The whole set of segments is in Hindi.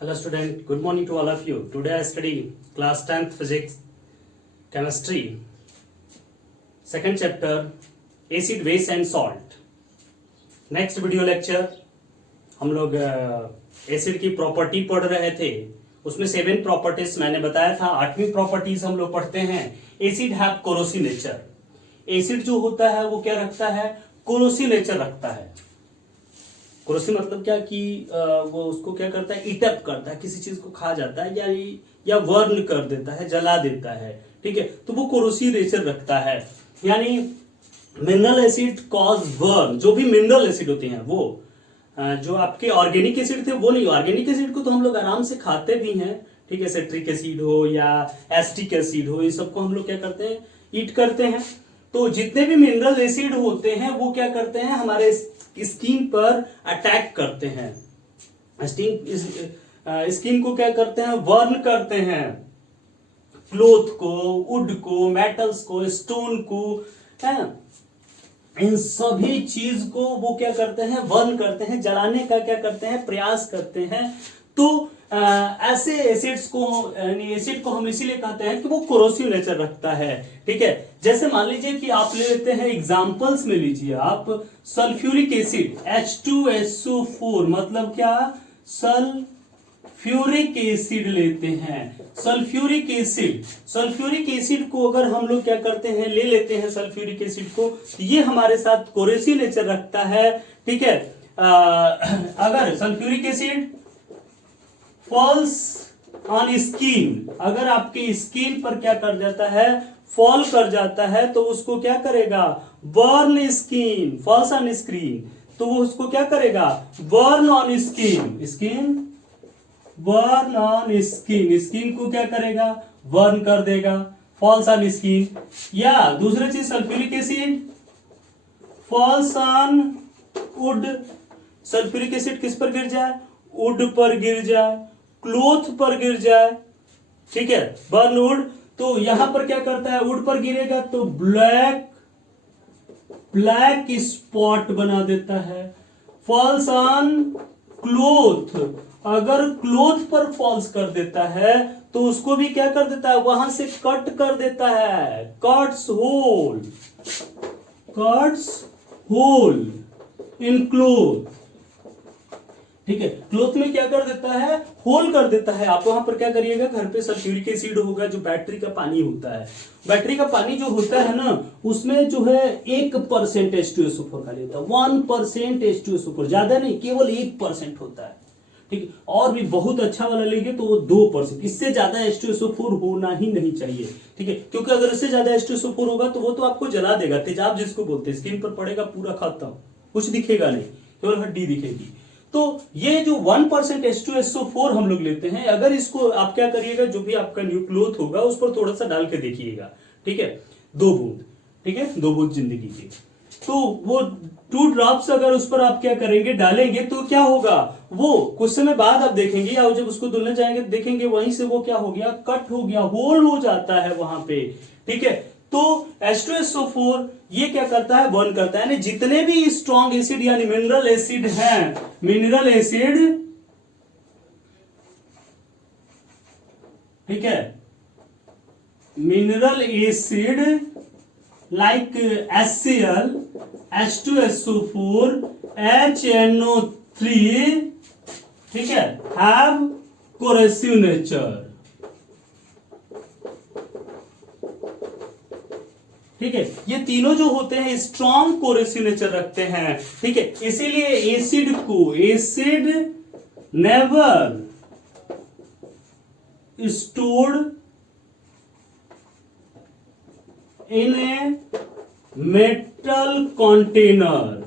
Hello student, good morning to all of you. Today I study class 10th physics, chemistry, second chapter, acid, base and salt. Next video lecture हम लोग एसिड की प्रॉपर्टी पढ़ रहे थे. उसमें 7 प्रॉपर्टीज मैंने बताया था. 8वीं प्रॉपर्टीज हम लोग पढ़ते हैं. Acid have corrosive nature. Acid जो होता है वो क्या रखता है? कोरोसिव नेचर रखता है. कोरोसिव मतलब क्या कि वो उसको क्या करता है? इटअप करता है, किसी चीज को खा जाता है या वर्न कर देता है, जला देता है. ठीक है, तो वो कोरोसिव नेचर रखता है. यानी मिनरल एसिड कॉज वर्न. जो भी मिनरल एसिड होते हैं वो जो आपके ऑर्गेनिक एसिड थे वो नहीं. ऑर्गेनिक एसिड को तो हम लोग आराम से खाते भी हैं. ठीक है, सिट्रिक एसिड हो या एस्टिक एसिड हो, ये सबको हम लोग क्या करते हैं? ईट करते हैं. तो जितने भी मिनरल एसिड होते हैं वो क्या करते हैं? हमारे स्किन पर अटैक करते हैं. स्किन को क्या करते हैं? वर्न करते हैं. क्लोथ को, वुड को, मेटल्स को, स्टोन को, है, इन सभी चीज को वो क्या करते हैं? वर्न करते हैं, जलाने का क्या करते हैं? प्रयास करते हैं. तो ऐसे एसिड्स को, यानी एसिड को हम इसीलिए कहते हैं कि वो कोरोसिव नेचर रखता है. ठीक है, जैसे मान लीजिए कि आप ले लेते हैं एग्जांपल्स में लीजिए आप सल्फ्यूरिक एसिड H2SO4 मतलब क्या? सल्फ्यूरिक एसिड लेते हैं. सल्फ्यूरिक एसिड को अगर हम लोग क्या करते हैं? ले लेते हैं सल्फ्यूरिक एसिड को, तो ये हमारे साथ कोरोसिव नेचर रखता है. ठीक है, अगर sulphuric acid falls on skin, अगर आपके स्किन पर क्या कर जाता है? फॉल कर जाता है, तो उसको क्या करेगा? Burn skin. Falls on skin, तो वो उसको क्या करेगा? Burn on skin burn on skin को क्या करेगा? बर्न कर देगा. Falls on skin. या दूसरी चीज sulphuric acid falls on would. Sulphuric acid किस पर गिर जाए? वुड पर गिर जाए, क्लोथ पर गिर जाए. ठीक है, बर्न वुड. तो यहां पर क्या करता है? वुड पर गिरेगा तो ब्लैक स्पॉट बना देता है. फॉल्स ऑन क्लोथ, अगर क्लोथ पर फॉल्स कर देता है तो उसको भी क्या कर देता है? वहां से कट कर देता है. कट्स होल इन क्लोथ. ठीक है, क्लोथ में क्या कर देता है? होल कर देता है. आप वहां पर क्या करिएगा? घर पे सल्फ्यूरिक एसिड होगा, जो बैटरी का पानी होता है. बैटरी का पानी जो होता है ना, उसमें जो है 1% H2SO4 खाली होता है. 1% H2SO4, ज्यादा नहीं, केवल 1% होता है. ठीक है, और भी बहुत अच्छा वाला लेंगे तो वो 2%. इससे ज्यादा H2SO4 होना ही नहीं चाहिए. ठीक है, क्योंकि अगर इससे ज्यादा H2SO4 होगा तो वो तो आपको जला देगा. तेजाब जिसको बोलते हैं, स्किन पर पड़ेगा, पूरा खत्म, कुछ दिखेगा नहीं, केवल हड्डी दिखेगी. तो ये जो 1% H2SO4 हम लोग लेते हैं, अगर इसको आप क्या करिएगा? जो भी आपका न्यू क्लोथ होगा उस पर थोड़ा सा डाल के देखिएगा. ठीक है, 2 बूंद. ठीक है, 2 बूंद जिंदगी की. तो वो 2 ड्रॉप्स अगर उस पर आप क्या करेंगे? डालेंगे, तो क्या होगा? वो कुछ समय बाद आप देखेंगे, या जब उसको धुलने जाएंगे देखेंगे वहीं से वो क्या हो गया? कट हो गया, होल हो जाता है वहां पे. ठीक है, तो H2SO4 ये क्या करता है? बर्न करता है. यानी जितने भी स्ट्रॉन्ग एसिड यानी मिनरल एसिड हैं, मिनरल एसिड, ठीक है, mineral acid like HCl, H2SO4, HNO3, ठीक है, हैव कोरोसिव नेचर. ठीक है, ये तीनों जो होते हैं स्ट्रॉन्ग कोरोसिव नेचर रखते हैं. ठीक है, इसीलिए acid never stored in a metal container.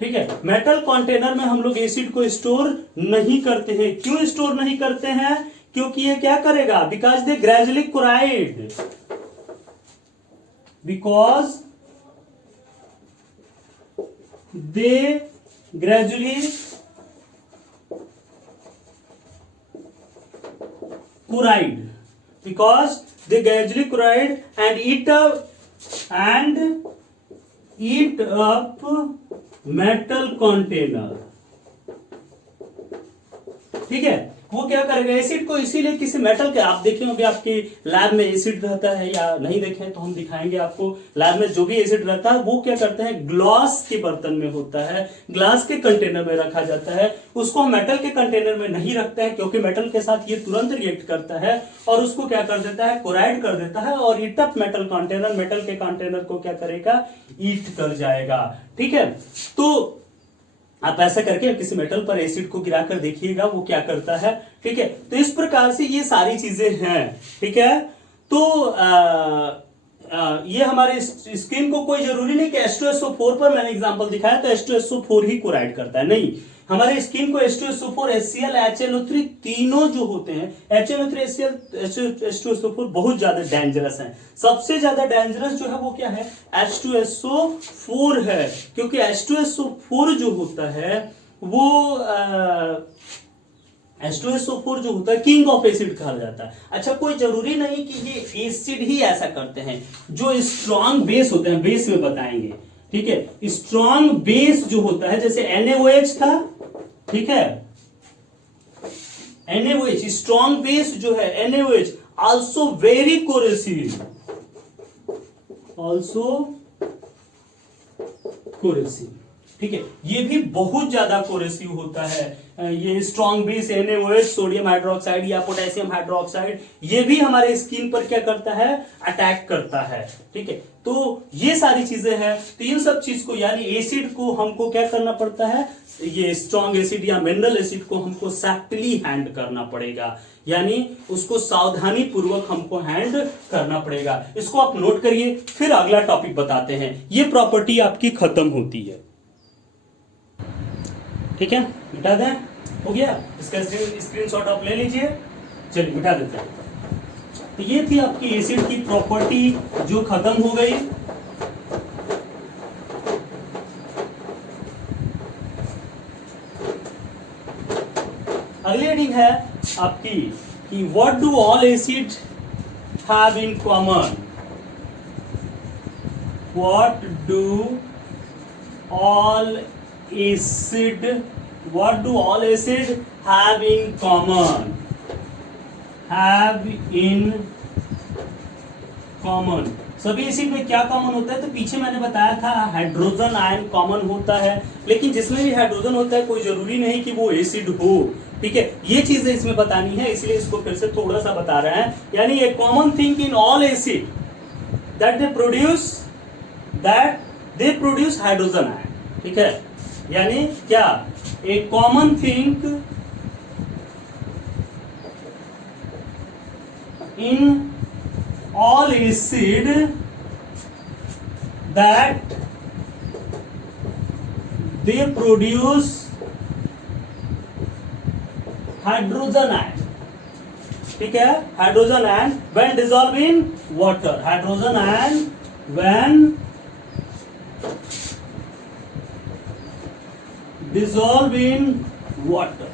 ठीक है, मेटल कंटेनर में हम लोग एसिड को स्टोर नहीं करते हैं. क्यों स्टोर नहीं करते हैं? क्योंकि ये क्या करेगा? Because they gradually choroid. Because they gradually corrode. Because they gradually corrode and eat up metal container. ठीक है, वो क्या करेगा, एसिड को इसीलिए किसी मेटल के, आप देखे होंगे आपके लैब में एसिड रहता है, या नहीं देखें तो हम दिखाएंगे आपको, लैब में जो भी एसिड रहता है वो क्या करते हैं, ग्लास के बर्तन में होता है, ग्लास के कंटेनर में रखा जाता है, उसको हम मेटल के कंटेनर में नहीं रखते हैं क्योंकि मेटल के साथ ये तुरंत रिएक्ट करता है और उसको क्या कर देता है, कोराइड कर देता है, और ईट अप मेटल कंटेनर, मेटल के कंटेनर को क्या करेगा, ईट कर जाएगा। ठीक है, तो आप ऐसा करके किसी मेटल पर एसिड को गिराकर देखिएगा वो क्या करता है। ठीक है, तो इस प्रकार से ये सारी चीजें हैं। ठीक है, तो ये हमारे स्क्रीन को कोई जरूरी नहीं कि H2SO4 पर मैंने एग्जांपल दिखाया तो H2SO4 ही कोराइड करता है, नहीं, हमारे स्किन को H2SO4, HCl, HNO3 तीनों जो होते हैं, HNO3, HCl, H2SO4 बहुत ज्यादा डेंजरस हैं। सबसे ज्यादा डेंजरस जो है वो क्या है, H2SO4 है, क्योंकि H2SO4 जो होता है वो H2SO4 जो होता है किंग ऑफ एसिड कहा जाता है। अच्छा, कोई जरूरी नहीं कि ये एसिड ही ऐसा करते हैं, जो स्ट्रॉन्ग बेस होते हैं, बेस में बताएंगे। ठीक है, स्ट्रॉन्ग बेस जो होता है, जैसे NaOH था, ठीक है, NaOH स्ट्रॉन्ग बेस जो है NaOH also very coercive, also coercive. ठीक है, ये भी बहुत ज्यादा कोरेसिव होता है। ये strong base NaOH, sodium hydroxide या पोटेशियम हाइड्रोक्साइड, ये भी हमारे स्किन पर क्या करता है, अटैक करता है। ठीक है, तो ये सारी चीजें हैं। तो इन सब चीज को, यानी एसिड को हमको क्या करना पड़ता है, ये स्ट्रॉन्ग एसिड या मिनरल एसिड को हमको सैक्टली हैंड करना पड़ेगा, यानी उसको सावधानी पूर्वक हमको हैंड करना पड़ेगा। इसको आप नोट करिए, फिर अगला टॉपिक बताते हैं। ये प्रॉपर्टी आपकी खत्म होती है। ठीक है, मिटा दें, हो गया, इसका स्क्रीनशॉट आप ले लीजिए। चलिए मिटा देते हैं। तो ये थी आपकी एसिड की प्रॉपर्टी जो खत्म हो गई। अगली हेडिंग है आपकी कि what do all acid have in common, what do all acid, what do all acid have in common, have in common, सभी एसिड में क्या कॉमन होता है, तो पीछे मैंने बताया था हाइड्रोजन आयन कॉमन होता है, लेकिन जिसमें भी हाइड्रोजन होता है कोई जरूरी नहीं कि वो एसिड हो। ठीक है, ये चीजें इसमें बतानी है, इसलिए इसको फिर से थोड़ा सा बता रहे हैं। यानी a common thing in all acid that they produce hydrogen ion. ठीक है, यानी क्या, a common thing in all acid that they produce hydrogen ion. ठीक है, hydrogen ion when dissolve in water, hydrogen ion when dissolve in water.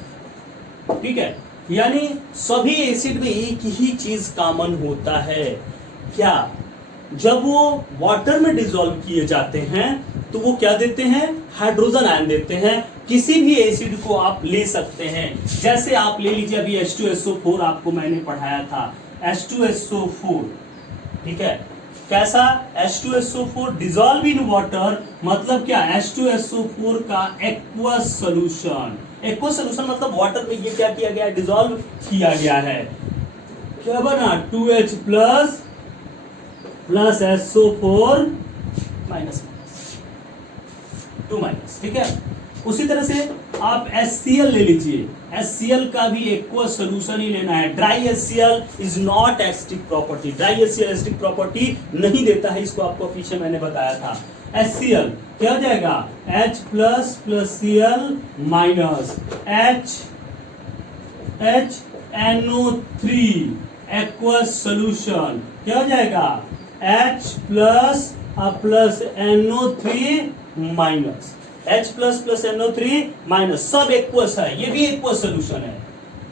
ठीक है, यानी सभी एसिड में एक ही चीज कॉमन होता है, क्या, जब वो वाटर में डिसॉल्व किए जाते हैं तो वो क्या देते हैं, हाइड्रोजन आयन देते हैं। किसी भी एसिड को आप ले सकते हैं, जैसे आप ले लीजिए अभी H2SO4 आपको मैंने पढ़ाया था, H2SO4। ठीक है, कैसा, H2SO4 डिसॉल्व इन वाटर, मतलब क्या, H2SO4 का एक्वस सॉल्यूशन। एक्वस सॉल्यूशन मतलब वाटर में ये क्या किया गया है, डिसॉल्व किया गया है। क्या बना, 2H plus SO4 minus 2 minus. ठीक है, उसी तरह से आप HCl ले लीजिए, HCl का भी एक्वस सॉल्यूशन ही लेना है। Dry HCl is not acidic property, dry HCl acidic property नहीं देता है, इसको आपको पीछे मैंने बताया था। HCl क्या हो जाएगा, H plus plus Cl minus HNO3 aqueous solution क्या हो जाएगा, H plus plus NO3 minus, H plus plus NO3 minus, सब एक्वस है, ये भी एक्वस सॉल्यूशन है,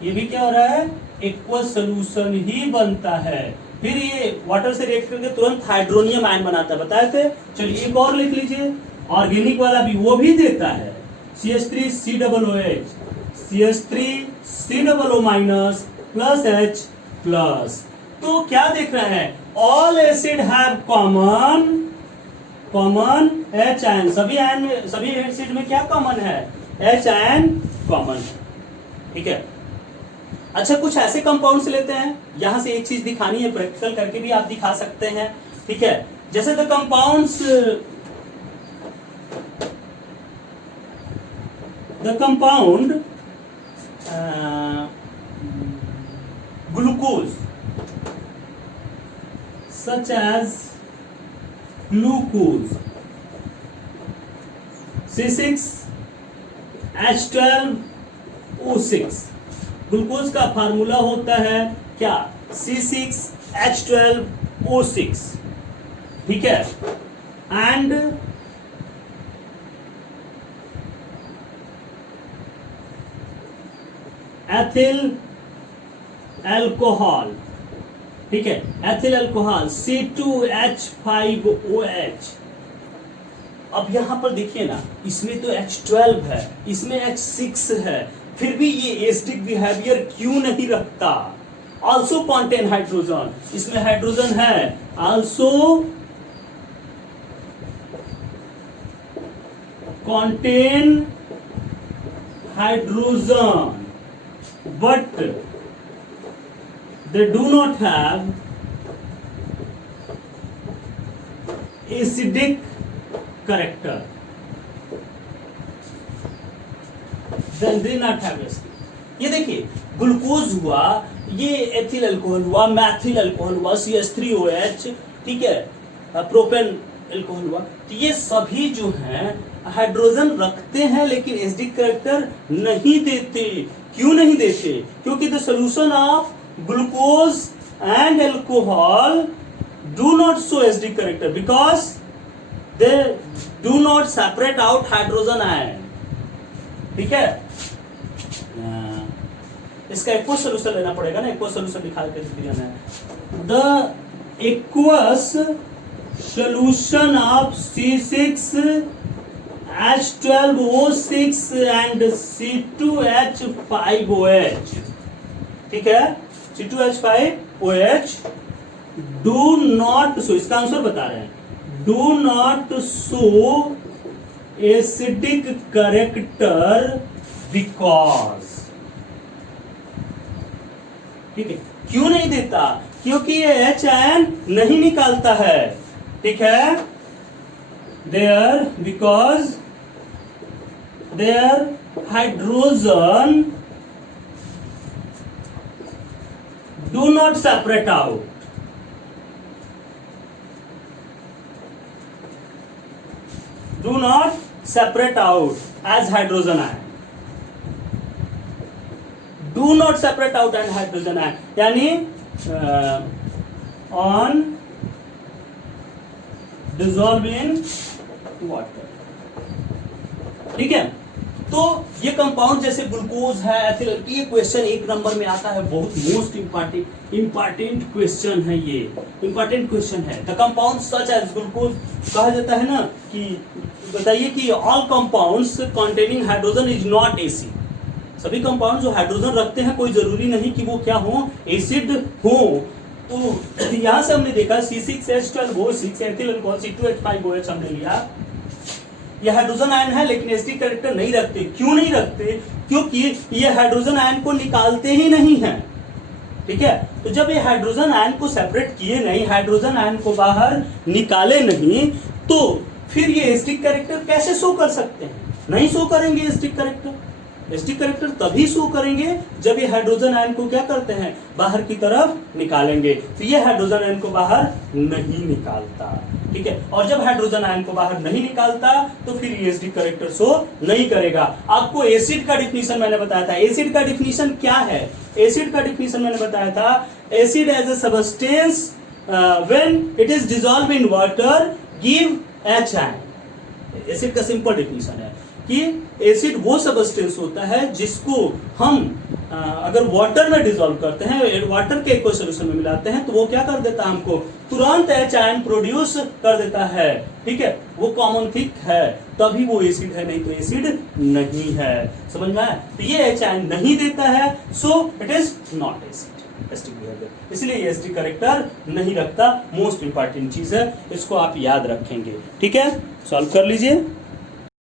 ये भी क्या हो रहा है, एक्वस सॉल्यूशन ही बनता है। फिर ये वाटर से रिएक्ट करके तुरंत हाइड्रोनियम आयन बनाता है, बताए थे। चलिए एक और लिख लीजिए, ऑर्गेनिक वाला भी वो भी देता है, CH3 COOH, CH3 C+O minus plus H plus. तो क्या देख रहे हैं, all acid have common H ion, सभी एसिड में क्या कॉमन है, H आयन कॉमन, ठीक है। अच्छा, कुछ ऐसे कंपाउंड्स लेते हैं, यहां से एक चीज दिखानी है, प्रैक्टिकल करके भी आप दिखा सकते हैं, ठीक है। जैसे the compounds glucose such as glucose C6H12O6, glucose का फार्मूला होता है क्या, C6H12O6, ठीक है। एंड एथिल अल्कोहल, ठीक है, एथिल अल्कोहल C2H5OH। अब यहां पर देखिए ना, इसमें तो H12 है, इसमें H6 है, फिर भी ये एसिडिक बिहेवियर क्यों नहीं रखता। ऑल्सो कॉन्टेन हाइड्रोजन, इसमें हाइड्रोजन है, also contain hydrogen, but they do not have acidic character, then they not have acidic। ये देखिए, ग्लूकोज हुआ, ये एथिल अल्कोहल हुआ, मैथिल अल्कोहल हुआ, CH3OH, ठीक है, प्रोपेन अल्कोहल हुआ, तो ये सभी जो हैं हाइड्रोजन रखते हैं लेकिन एसिडिक कैरेक्टर नहीं देते। क्यों नहीं देते, क्योंकि the solution of glucose and alcohol do not show acidic character because they do not separate out hydrogen ion, ठीक है। इसका एक्वस सोल्यूशन लेना पड़ेगा ना, एक्वस सोल्यूशन दिखा के दिया है, the aqueous solution of C6H12O6 and C2H5OH, ठीक है, C2H5OH डू नॉट शो, इसका आंसर बता रहे हैं, do not show acidic character because, ठीक है। क्यों नहीं देता, क्योंकि ये H आयन नहीं निकालता है, ठीक है, because their hydrogen do not separate out, do not separate out as hydrogen ion, do not separate out as hydrogen ion, यानी on dissolve in वाटर, ठीक है। तो ये कंपाउंड जैसे ग्लूकोज है, एथिल, ये क्वेश्चन एक नंबर में आता है, बहुत मोस्ट इंपॉर्टेंट क्वेश्चन है, ये इंपॉर्टेंट क्वेश्चन है। The compound such as glucose, कहा जाता है ना कि बताइए कि all compounds containing hydrogen is not acid, सभी कंपाउंड जो हाइड्रोजन रखते हैं कोई जरूरी नहीं कि वो क्या हो, एसिड हो। तो यहां से हमने देखा C6H12O6 एथिल अल्कोहल, C2H5OH हमने लिया, ये हाइड्रोजन आयन है लेकिन एसिडिक कैरेक्टर नहीं रखते। क्यों नहीं रखते, क्योंकि ये हाइड्रोजन आयन को निकालते ही नहीं है, ठीक है। तो जब ये हाइड्रोजन आयन को सेपरेट किए नहीं, हाइड्रोजन आयन को बाहर निकाले नहीं, तो फिर ये एसिडिक कैरेक्टर कैसे शो कर सकते हैं, नहीं शो करेंगे एसिडिक कैरेक्टर। एसिडिक कैरेक्टर तभी शो करेंगे जब ये हाइड्रोजन आयन को क्या करते हैं, बाहर की तरफ निकालेंगे। तो ये हाइड्रोजन आयन को बाहर नहीं निकालता, ठीक है। और जब हाइड्रोजन आयन को बाहर नहीं निकालता तो फिर ये एसिडिक कैरेक्टर शो नहीं करेगा। आपको एसिड का डिफिनीशन मैंने बताया था, एसिड का डिफिनीशन क्या है, एसिड का डिफिनीशन मैंने बताया था, acid as a substance when it is dissolve in water give H ion. Acid का सिंपल डिफिनीशन है कि एसिड वो सबस्टेंस होता है जिसको हम अगर वाटर में डिसॉल्व करते हैं, वाटर के एक्वा सॉल्यूशन में मिलाते हैं, तो वो क्या कर देता है हमको तुरंत एच आयन प्रोड्यूस कर देता है। ठीक है, वो कॉमन थिक है, तभी वो एसिड है, नहीं तो एसिड नहीं है। समझ में आया? तो ये एच आयन नहीं देता है, so it is not acid, acidic behaviour. इसलिए ये एसिडिक कैरेक्टर नहीं रखता। मोस्ट इंपॉर्टेंट चीज है, इसको आप याद रखेंगे। ठीक है, सॉल्व कर लीजिए।